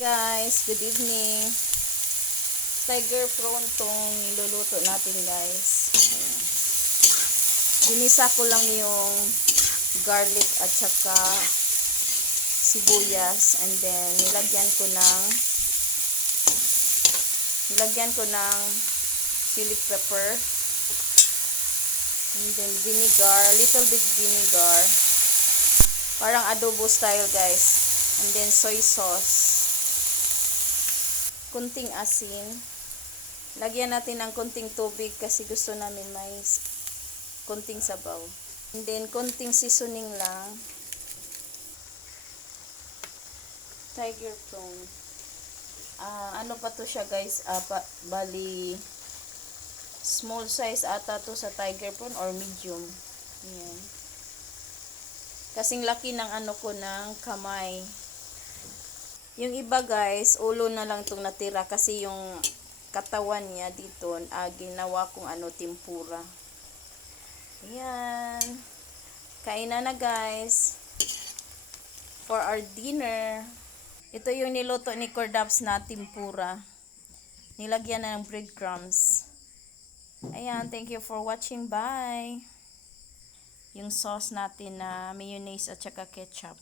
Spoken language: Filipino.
Guys, good evening. Tiger prawn tong niluluto natin, guys. Ayan. Ginisa ko lang yung garlic at saka sibuyas, and then nilagyan ko ng chili pepper, and then vinegar, little bit vinegar, parang adobo style, guys, and then soy sauce, kunting asin. Lagyan natin ng kunting tubig kasi gusto namin may kunting sabaw. And then kunting seasoning lang. Tiger prawn. Ano pa to siya, guys? Bali small size ata to sa tiger prawn or medium. Ayan. Kasing laki ng ano ko ng kamay. Yung iba, guys, ulo na lang itong natira kasi yung katawan niya dito, ginawa kong tempura. Ayan. Kainan na, guys. For our dinner. Ito yung niluto ni Cordaps na tempura. Nilagyan na ng breadcrumbs. Ayan. Thank you for watching. Bye. Yung sauce natin na mayonnaise at saka ketchup.